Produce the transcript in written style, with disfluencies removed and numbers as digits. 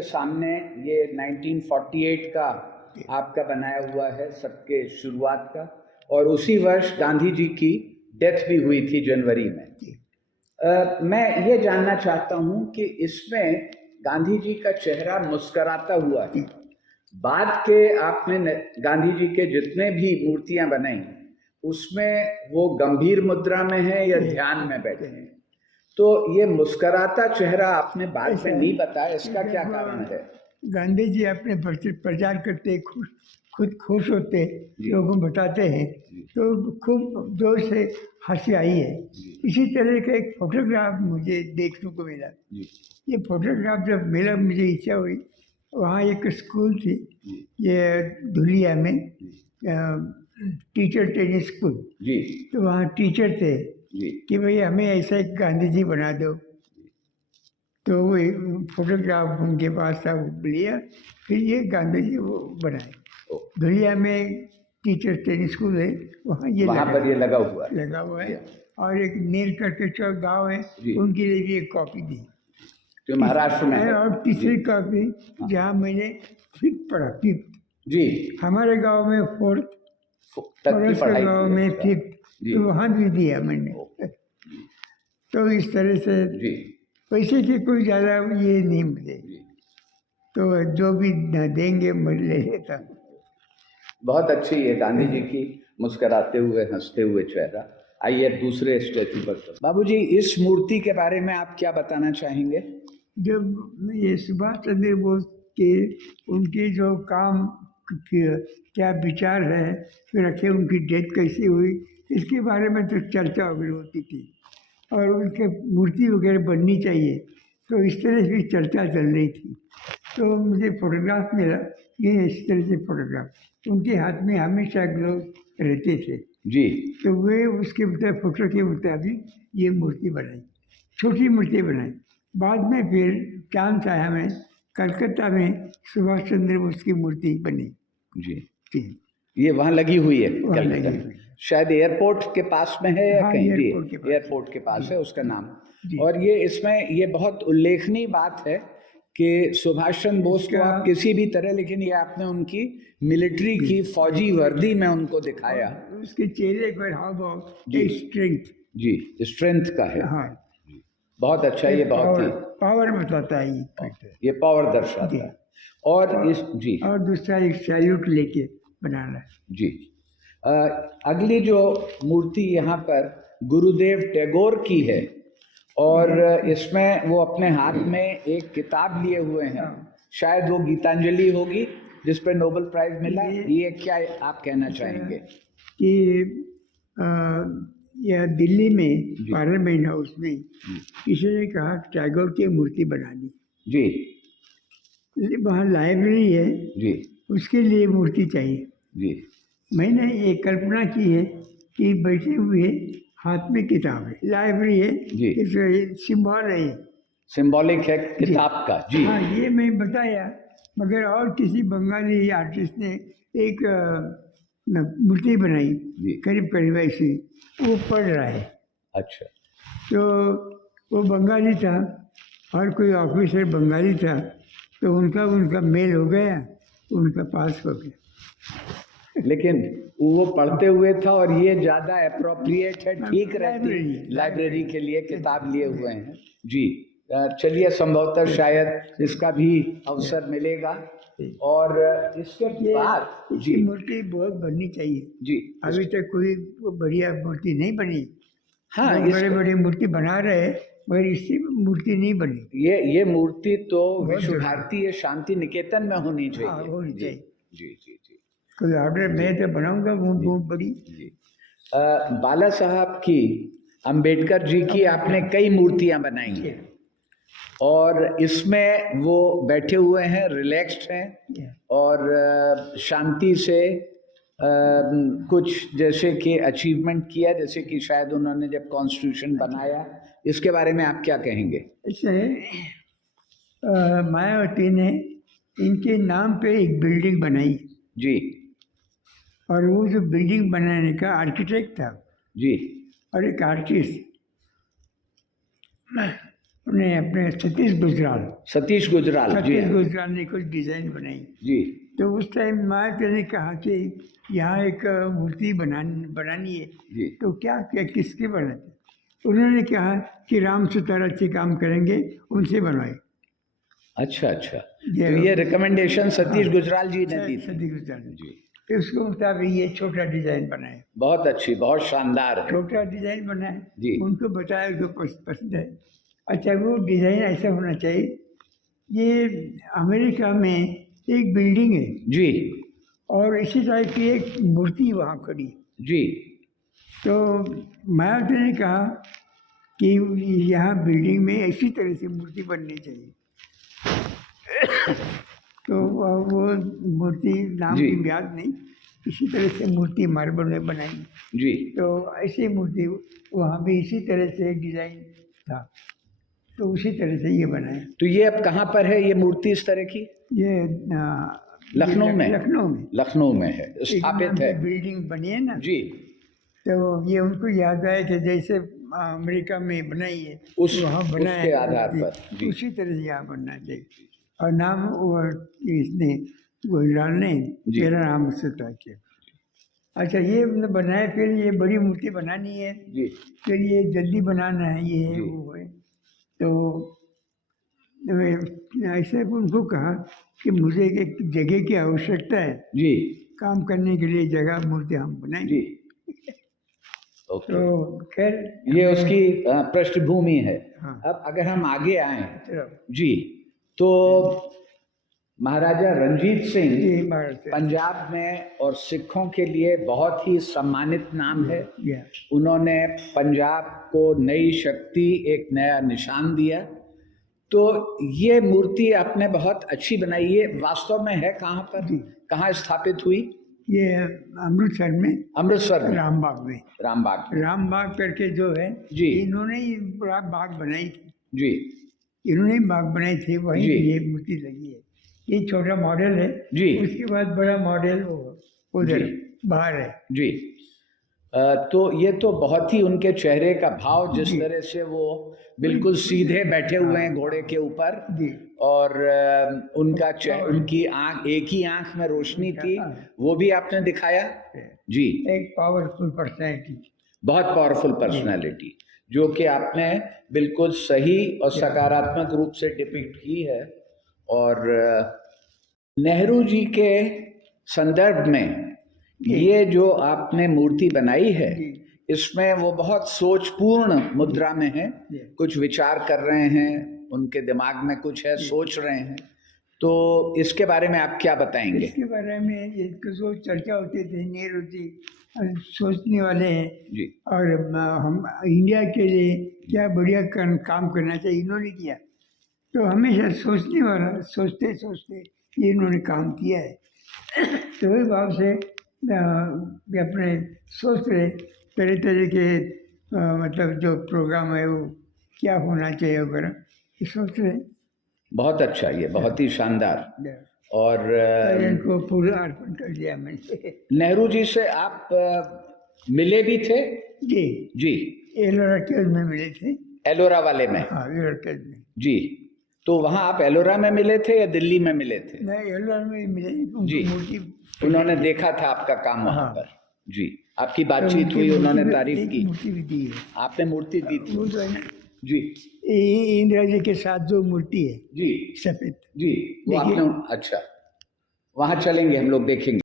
के सामने ये 1948 का आपका बनाया हुआ है, सबके शुरुआत का, और उसी वर्ष गांधी जी की डेथ भी हुई थी जनवरी में। मैं ये जानना चाहता हूँ कि इसमें गांधी जी का चेहरा मुस्कराता हुआ है। बाद के आपने गांधी जी के जितने भी मूर्तियां बनाई उसमें वो गंभीर मुद्रा में है या ध्यान में बैठे हैं, तो ये मुस्कराता चेहरा आपने बाद में नहीं बताया, इसका क्या कारण है? गांधी जी अपने प्रचार करते खुद खुश होते, लोगों को बताते हैं, तो खूब जोर से हंसी आई है। इसी तरह का एक फोटोग्राफ मुझे देखने को मिला। ये फोटोग्राफ जब मिला मुझे इच्छा हुई, वहाँ एक स्कूल थी ये धुलिया में, टीचर ट्रेनिंग स्कूल, तो वहाँ टीचर थे कि भाई हमें ऐसा एक गांधी जी बना दो। तो वो फोटोग्राफ उनके पास था, वो लिया, फिर ये गांधी जी वो बनाए। धुलिया में टीचर ट्रेनिंग स्कूल है, वहाँ पर ये लगा हुआ है। और एक नील करके गाँव है, उनके लिए भी एक कॉपी दी जो महाराष्ट्र में है। और तीसरी कॉपी जहाँ मैंने फिफ्थ पढ़ा, फिफ्थ हमारे गांव में फोर्थ, गांव में फिफ्थ, तो वहाँ भी दिया मैंने। तो इस तरह से पैसे की कोई ज़्यादा ये नहीं मिले, तो जो भी देंगे मैं ले लेता। बहुत अच्छी है गांधी जी की मुस्कुराते हुए हंसते हुए चेहरा। आइए दूसरे स्टेचू पर। बाबूजी, इस मूर्ति के बारे में आप क्या बताना चाहेंगे? जब ये सुभाष चंद्र बोस के उनके जो काम क्या विचार है रखे, उनकी डेथ कैसे हुई, इसके बारे में तो चर्चा वगैरह होती थी, और उनके मूर्ति वगैरह बननी चाहिए, तो इस तरह से चर्चा चल रही थी। तो मुझे फोटोग्राफ मिला, ये इस तरह से फोटोग्राफ उनके हाथ में हमेशा ग्लोव रहते थे जी, तो वे उसके फोटो के मुताबिक ये मूर्ति बनाई, छोटी मूर्ति बनाई। बाद में फिर चांद साया में कलकत्ता में सुभाष चंद्र बोस की मूर्ति बनी। जी, ये वहाँ लगी हुई है कलकत्ता में, शायद एयरपोर्ट के पास में है या कहीं? एयरपोर्ट के पास है उसका नाम। और ये इसमें ये बहुत उल्लेखनीय बात है कि सुभाष चंद्र बोस को आप किसी भी तरह, लेकिन ये आपने उनकी मिलिट्री की फौजी वर्दी में उनको दिखाया, उसके चेहरे पर हाव स्ट्रेंथ का है। हाँ, बहुत अच्छा, ये बहुत ही पावर बताता है, ये पावर दर्शाता है। और इस और दूसरा एक सैल्यूट लेके बनाना जी। अगली जो मूर्ति यहाँ पर गुरुदेव टैगोर की है, और इसमें वो अपने हाथ में एक किताब लिए हुए हैं, शायद वो गीतांजलि होगी जिस पर नोबेल प्राइज मिला। ये क्या आप कहना चाहेंगे? कि यह दिल्ली में पार्लियामेंट हाउस में किसी ने कहा टैगोर की मूर्ति बनानी जी, वहाँ लाइब्रेरी है जी, उसके लिए मूर्ति चाहिए जी। मैंने ये कल्पना की है कि बैठे हुए हाथ में किताब है, लाइब्रेरी है जी, सिंबल है, सिंबॉलिक है किताब का जी। हाँ, ये मैं बताया, मगर और किसी बंगाली आर्टिस्ट ने एक मूर्ति बनाई करीब करीब ऐसी, वो पढ़ रहा है। अच्छा, तो वो बंगाली था और कोई ऑफिसर बंगाली था, तो उनका मेल हो गया, उनका पास हो गया। लेकिन वो पढ़ते हुए था और ये ज़्यादा अप्रोप्रिएट है, ठीक रहती लाइब्रेरी के लिए किताब लिए हुए हैं जी। चलिए, संभवतः शायद इसका भी अवसर मिलेगा। और इसके बाद जी मूर्ति बहुत बननी चाहिए जी, अभी तक कोई बढ़िया मूर्ति नहीं बनी। हाँ, बड़े बड़े मूर्ति बना रहे मगर इसकी मूर्ति नहीं बनी। ये मूर्ति तो विश्व भारती शांति निकेतन में होनी चाहिए। हाँ, होनी चाहिए जी जी जी। कोई ऑर्डर मैं तो बनाऊंगा बहुत बड़ी। बाला साहब की, अंबेडकर जी की आपने कई मूर्तियां बनाई हैं, और इसमें वो बैठे हुए हैं, रिलैक्स्ड हैं, और शांति से कुछ जैसे कि अचीवमेंट किया, जैसे कि शायद उन्होंने जब कॉन्स्टिट्यूशन बनाया। इसके बारे में आप क्या कहेंगे? इससे मायावती ने इनके नाम पे एक बिल्डिंग बनाई जी, और वो जो बिल्डिंग बनाने का आर्किटेक्ट था जी, और एक आर्टिस्ट, उन्हें अपने सतीश गुजराल जी हाँ, गुजराल ने कुछ डिज़ाइन बनाई। जी तो उस टाइम मायावती ने कहा कि यहाँ एक मूर्ति बनानी है, जी तो क्या क्या किसके बनाते? उन्होंने कहा कि राम सुतार अच्छे काम करेंगे, उनसे बनवाए। अच्छा अच्छा, तो ये रिकमेंडेशन सतीश गुजराल जी ने दी थी। सतीश गुजराल ने। जी, फिर उसके मुताबिक ये छोटा डिज़ाइन बनाए, बहुत अच्छी, बहुत शानदार है। छोटा डिज़ाइन बनाए, जी। उनको बताया, उनको पसंद है। अच्छा, वो डिज़ाइन ऐसा होना चाहिए। ये अमेरिका में एक बिल्डिंग है जी और इसी टाइप की एक मूर्ति वहाँ खड़ी है। जी तो मायावती ने कहा कि यहाँ बिल्डिंग में इसी तरह से मूर्ति बननी चाहिए। तो वो मूर्ति नाम जी। की याद नहीं, इसी तरह से मूर्ति मार्बल में बनाई। जी तो ऐसी मूर्ति वहाँ भी इसी तरह से डिज़ाइन था, तो उसी तरह से ये बनाया। तो ये अब कहाँ पर है ये मूर्ति इस तरह की? ये लखनऊ में? लखनऊ में है, स्थापित है। बिल्डिंग बनी है ना, जी, तो ये उनको याद आया कि जैसे अमेरिका में बनाई है वहाँ बनाया उसके आधार पर। जी। उसी तरह से यहाँ बनना चाहिए। और नाम वो इसने गुजराल ने जी। मेरा नाम उससे तय किया। अच्छा, ये हमने बनाया, फिर ये बड़ी मूर्ति बनानी है, जी फिर ये जल्दी बनाना है, ये है जी। वो है। तो ऐसे उनको कहा कि मुझे एक जगह की आवश्यकता है, जी काम करने के लिए जगह मूर्ति हम बनाएंगे। जी ओके, तो खैर ये उसकी पृष्ठभूमि है। हाँ। अब अगर हम आगे आए चलो, जी, तो महाराजा रंजीत सिंह ये भारत से पंजाब में और सिखों के लिए बहुत ही सम्मानित नाम है। या उन्होंने पंजाब को नई शक्ति, एक नया निशान दिया। तो ये मूर्ति आपने बहुत अच्छी बनाई। ये वास्तव में है कहाँ पर, जी। कहाँ स्थापित हुई? ये अमृतसर में, अमृतसर में, रामबाग में। रामबाग में। रामबाग करके जो है, जी। इन्होंने ही बड़ा बाग बनाई थी, जी इन्होंने ही बाग बनाई थी, वहीं जी। ये मूर्ति लगी है। ये छोटा मॉडल है जी। उसके बाद बड़ा मॉडल उधर जी। बाहर है। जी तो ये तो बहुत ही उनके चेहरे का भाव, जिस जी। तरह से वो बिल्कुल सीधे बैठे हुए हैं घोड़े के ऊपर, जी। और उनकी आंख, एक ही आंख में रोशनी थी, वो भी आपने दिखाया। जी, एक पावरफुल पर्सनैलिटी, बहुत पावरफुल पर्सनालिटी, जो कि आपने बिल्कुल सही और सकारात्मक रूप से डिपिक्ट की है। और नेहरू जी के संदर्भ में ये जो आपने मूर्ति बनाई है, जी। इसमें वो बहुत सोचपूर्ण मुद्रा में है, जी। कुछ विचार कर रहे हैं, उनके दिमाग में कुछ है, सोच रहे हैं। तो इसके बारे में आप क्या बताएंगे? इसके बारे में इसको जो चर्चा होती थी, नेहरू जी सोचने वाले हैं जी। और हम इंडिया के लिए क्या बढ़िया काम करना चाहिए, इन्होंने किया। तो हमेशा सोचने वाला, सोचते सोचते ये इन्होंने काम किया है। तो वही भाव से अपने सोच रहे तरह तरह के मतलब जो प्रोग्राम है वो क्या होना चाहिए वगैरह, ये सोच रहे। बहुत अच्छा, ये बहुत ही शानदार। और इनको पूरा अर्पण कर दिया मैंने। नेहरू जी से आप मिले भी थे? जी जी, एलोरा केव में मिले थे। एलोरा वाले में? हाँ, एलोरा केव में। जी, तो वहाँ आप एलोरा में मिले थे या दिल्ली में मिले थे? नहीं, एलोरा में मिले। जी, उन्होंने देखा था आपका काम वहाँ हाँ। पर। जी, आपकी बातचीत हुई, उन्होंने तारीफ की, मूर्ति भी दी है। आपने मूर्ति दी थी? वो जो है ना, जी इंदिरा जी के साथ जो मूर्ति है जी सफेद, जी, वो आपने, अच्छा, वहाँ चलेंगे हम लोग, देखेंगे।